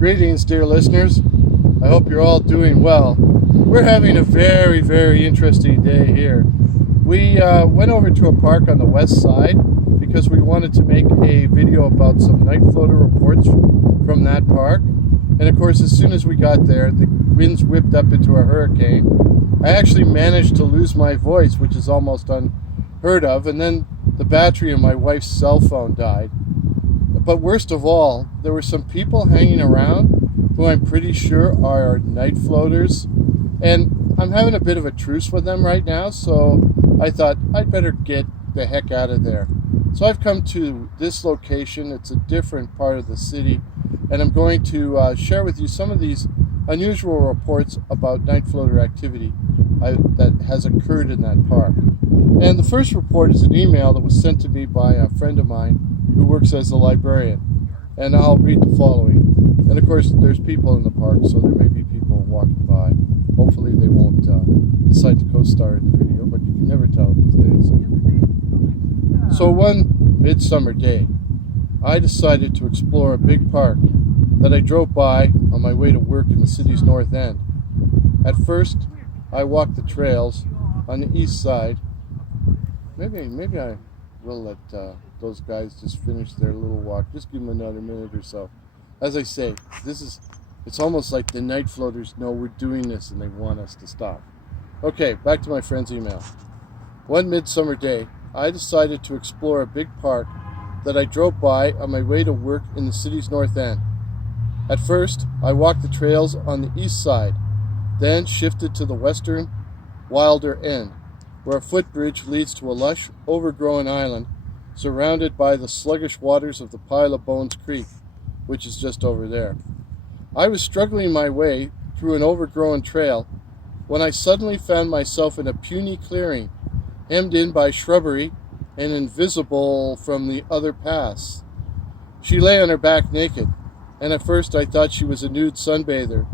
Greetings, dear listeners. I hope you're all doing well. We're having a very, very interesting day here. We went over to a park on the west side because we wanted to make a video about some night floater reports from that park. And of course, as soon as we got there, the winds whipped up into a hurricane. I actually managed to lose my voice, which is almost unheard of, and then the battery in my wife's cell phone died. But worst of all, there were some people hanging around who I'm pretty sure are night floaters, and I'm having a bit of a truce with them right now, so I thought I'd better get the heck out of there. So I've come to this location. It's a different part of the city, and I'm going to share with you some of these unusual reports about night floater activity that has occurred in that park. And the first report is an email that was sent to me by a friend of mine who works as a librarian, and I'll read the following. And of course, there's people in the park, so there may be people walking by. Hopefully they won't decide to co-star in the video, but you can never tell these days. So one midsummer day, I decided to explore a big park that I drove by on my way to work in the city's north end. At first, I walked the trails on the east side. Maybe I will let those guys just finish their little walk. Just give them another minute or so. As I say, it's almost like the night floaters know we're doing this and they want us to stop. Okay, back to my friend's email. One midsummer day, I decided to explore a big park that I drove by on my way to work in the city's north end. At first, I walked the trails on the east side, then shifted to the western, wilder end, where a footbridge leads to a lush, overgrown island surrounded by the sluggish waters of the Pile of Bones Creek, which is just over there. I was struggling my way through an overgrown trail when I suddenly found myself in a puny clearing, hemmed in by shrubbery and invisible from the other paths. She lay on her back naked, and at first I thought she was a nude sunbather,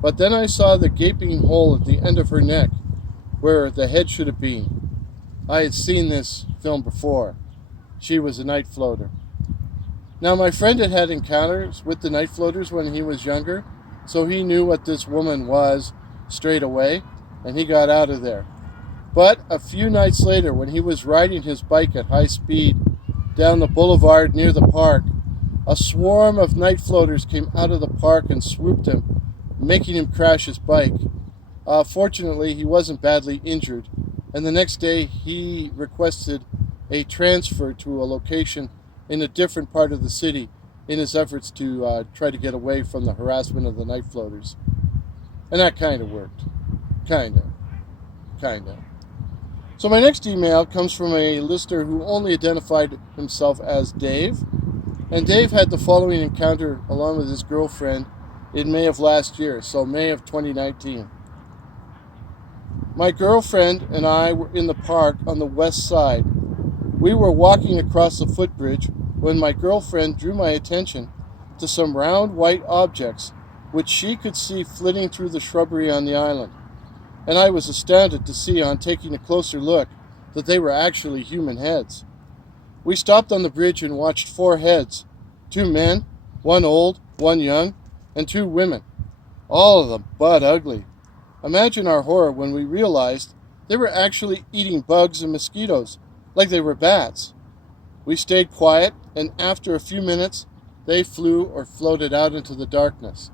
but then I saw the gaping hole at the end of her neck, where the head should have been. I had seen this film before. She was a night floater. Now, my friend had encounters with the night floaters when he was younger, so he knew what this woman was straight away, and he got out of there. But a few nights later, when he was riding his bike at high speed down the boulevard near the park, a swarm of night floaters came out of the park and swooped him, making him crash his bike. Fortunately, he wasn't badly injured, and the next day he requested a transfer to a location in a different part of the city in his efforts to try to get away from the harassment of the night floaters. And that kind of worked. Kinda. So my next email comes from a listener who only identified himself as Dave, and Dave had the following encounter along with his girlfriend in May of last year, so May of 2019. My girlfriend and I were in the park on the west side. We were walking across the footbridge when my girlfriend drew my attention to some round white objects which she could see flitting through the shrubbery on the island. And I was astounded to see, on taking a closer look, that they were actually human heads. We stopped on the bridge and watched 4 heads, 2 men, 1 old, 1 young, and 2 women, all of them butt ugly. Imagine our horror when we realized they were actually eating bugs and mosquitoes, like they were bats. We stayed quiet, and after a few minutes, they flew or floated out into the darkness.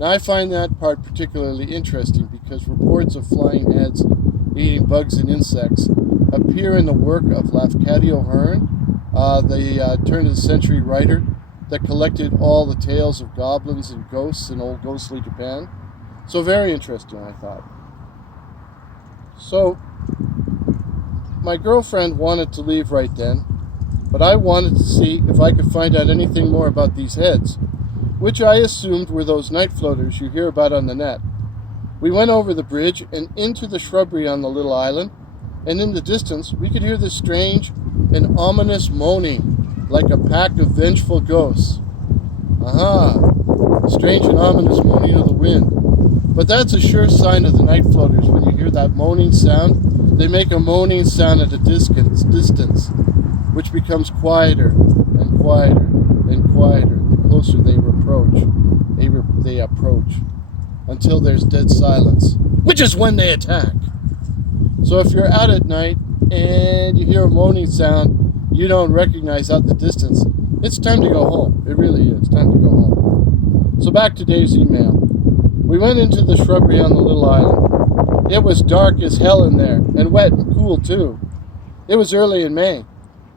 Now, I find that part particularly interesting because reports of flying heads eating bugs and insects appear in the work of Lafcadio Hearn, the turn-of-the-century writer that collected all the tales of goblins and ghosts in old ghostly Japan. So very interesting, I thought. So, my girlfriend wanted to leave right then, but I wanted to see if I could find out anything more about these heads, which I assumed were those night floaters you hear about on the net. We went over the bridge and into the shrubbery on the little island, and in the distance we could hear this strange and ominous moaning, like a pack of vengeful ghosts. Strange and ominous moaning of the wind. But that's a sure sign of the night floaters. When you hear that moaning sound, they make a moaning sound at a distance, which becomes quieter and quieter and quieter the closer they approach. approach. They approach until there's dead silence, which is when they attack. So if you're out at night and you hear a moaning sound you don't recognize out the distance, it's time to go home. It really is time to go home. So back to Dave's email. We went into the shrubbery on the little island. It was dark as hell in there, and wet and cool too. It was early in May.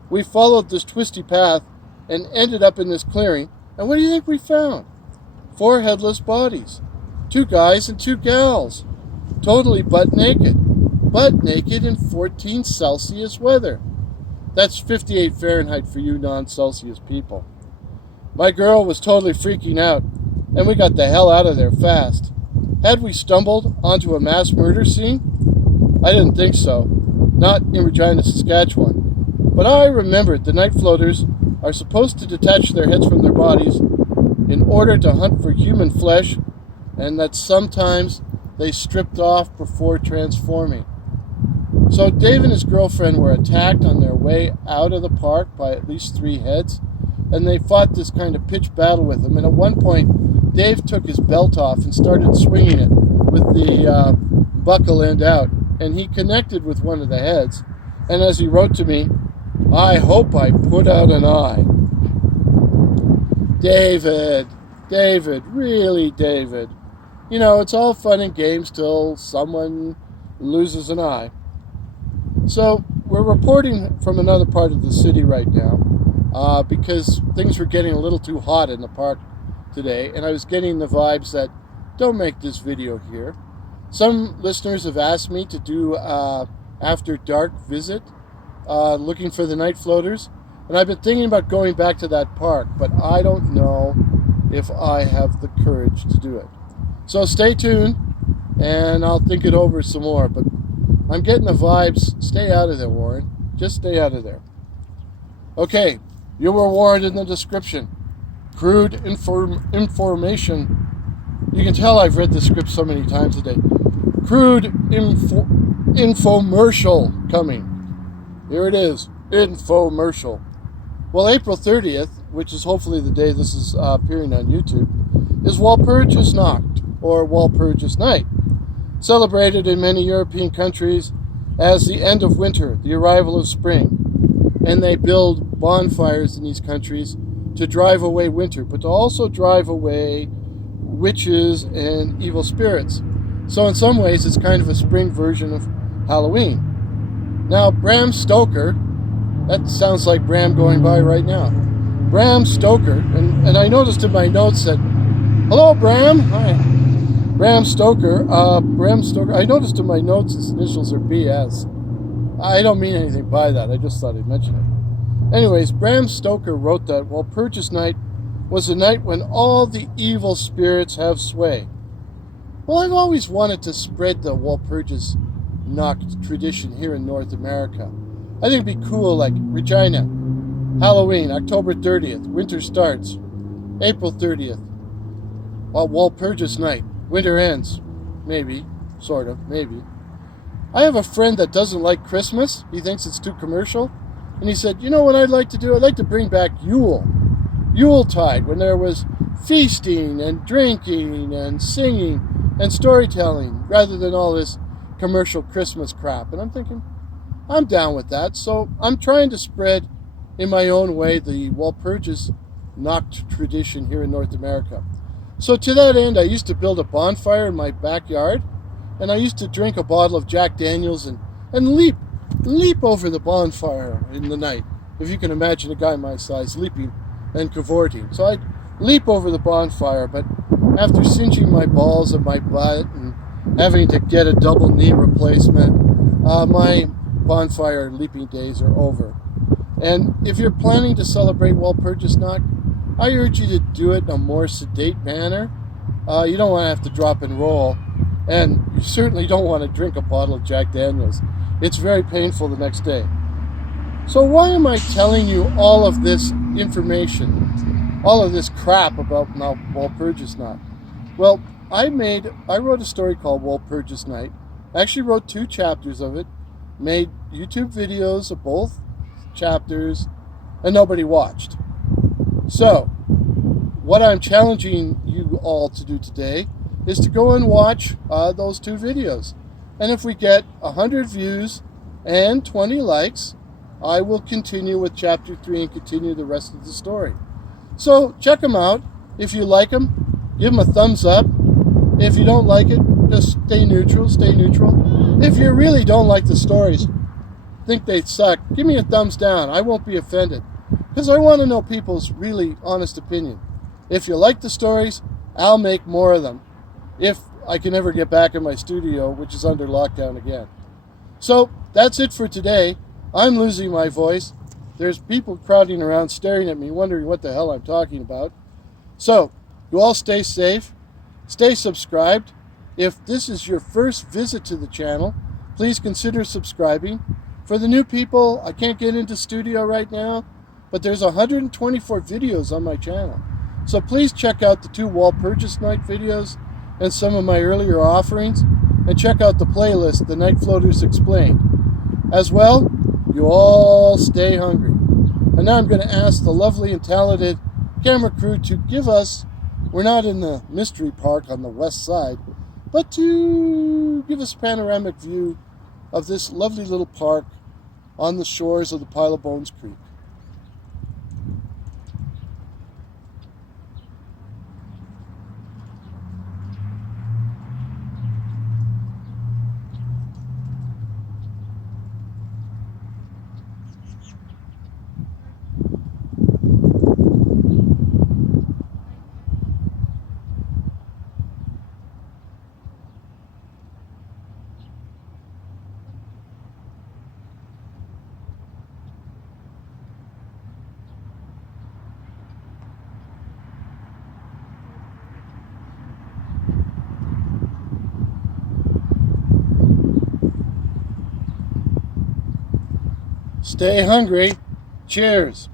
We followed this twisty path and ended up in this clearing, and what do you think we found? 4 headless bodies. 2 guys and 2 gals. Totally butt naked. Butt naked in 14 Celsius weather. That's 58 Fahrenheit for you non-Celsius people. My girl was totally freaking out, and we got the hell out of there fast. Had we stumbled onto a mass murder scene? I didn't think so. Not in Regina, Saskatchewan. But I remembered the night floaters are supposed to detach their heads from their bodies in order to hunt for human flesh, and that sometimes they stripped off before transforming. So Dave and his girlfriend were attacked on their way out of the park by at least 3 heads, and they fought this kind of pitched battle with them. And at one point, Dave took his belt off and started swinging it with the buckle end out, and he connected with one of the heads. And as he wrote to me, I hope I put out an eye. David, really, David. You know, it's all fun and games till someone loses an eye. So we're reporting from another part of the city right now because things were getting a little too hot in the park today, and I was getting the vibes that don't make this video here. Some listeners have asked me to do after dark visit looking for the night floaters, and I've been thinking about going back to that park, but I don't know if I have the courage to do it. So stay tuned, and I'll think it over some more, but I'm getting the vibes. Stay out of there, Warren. Just stay out of there. Okay, you were warned in the description. Crude information. You can tell I've read the script so many times today. Crude infomercial coming. Here it is. Infomercial. Well, April 30th, which is hopefully the day this is appearing on YouTube, is Walpurgis Nacht, or Walpurgis Night, celebrated in many European countries as the end of winter, the arrival of spring. And they build bonfires in these countries to drive away winter, but to also drive away witches and evil spirits. So in some ways, it's kind of a spring version of Halloween. Now, Bram Stoker, that sounds like Bram going by right now. Bram Stoker, and I noticed in my notes that, hello, Bram. Hi. Bram Stoker, I noticed in my notes his initials are BS. I don't mean anything by that, I just thought I'd mention it. Anyways, Bram Stoker wrote that Walpurgis Night was a night when all the evil spirits have sway. Well, I've always wanted to spread the Walpurgis Nacht tradition here in North America. I think it'd be cool, like Regina, Halloween, October 30th, winter starts, April 30th, Walpurgis Night, winter ends, maybe, sort of, maybe. I have a friend that doesn't like Christmas. He thinks it's too commercial. And he said, you know what I'd like to do? I'd like to bring back Yuletide, when there was feasting and drinking and singing and storytelling, rather than all this commercial Christmas crap. And I'm thinking, I'm down with that. So I'm trying to spread, in my own way, the Walpurgis Nacht tradition here in North America. So to that end, I used to build a bonfire in my backyard, and I used to drink a bottle of Jack Daniels and leap over the bonfire in the night. If you can imagine a guy my size leaping and cavorting. So I'd leap over the bonfire, but after cinching my balls and my butt and having to get a double knee replacement, my bonfire leaping days are over. And if you're planning to celebrate Walpurgis Nacht, I urge you to do it in a more sedate manner. You don't want to have to drop and roll, and you certainly don't want to drink a bottle of Jack Daniels. It's very painful the next day. So why am I telling you all of this information, all of this crap about Walpurgis Nacht? Well, I wrote a story called Walpurgis Night. I actually wrote 2 chapters of it, made YouTube videos of both chapters, and nobody watched. So, what I'm challenging you all to do today is to go and watch those 2 videos. And if we get 100 views and 20 likes, I will continue with chapter 3 and continue the rest of the story. So check them out. If you like them, give them a thumbs up. If you don't like it, just stay neutral, stay neutral. If you really don't like the stories, think they suck, give me a thumbs down. I won't be offended, because I want to know people's really honest opinion. If you like the stories, I'll make more of them, if I can ever get back in my studio, which is under lockdown again. So that's it for today. I'm losing my voice. There's people crowding around staring at me, wondering what the hell I'm talking about. So you all stay safe, stay subscribed. If this is your first visit to the channel, please consider subscribing. For the new people, I can't get into studio right now, but there's 124 videos on my channel. So please check out the 2 Walpurgis Night videos and some of my earlier offerings, and check out the playlist, The Night Floaters Explained. As well, you all stay hungry. And now I'm going to ask the lovely and talented camera crew to give us, we're not in the mystery park on the west side, but to give us a panoramic view of this lovely little park on the shores of the Pile of Bones Creek. Stay hungry. Cheers.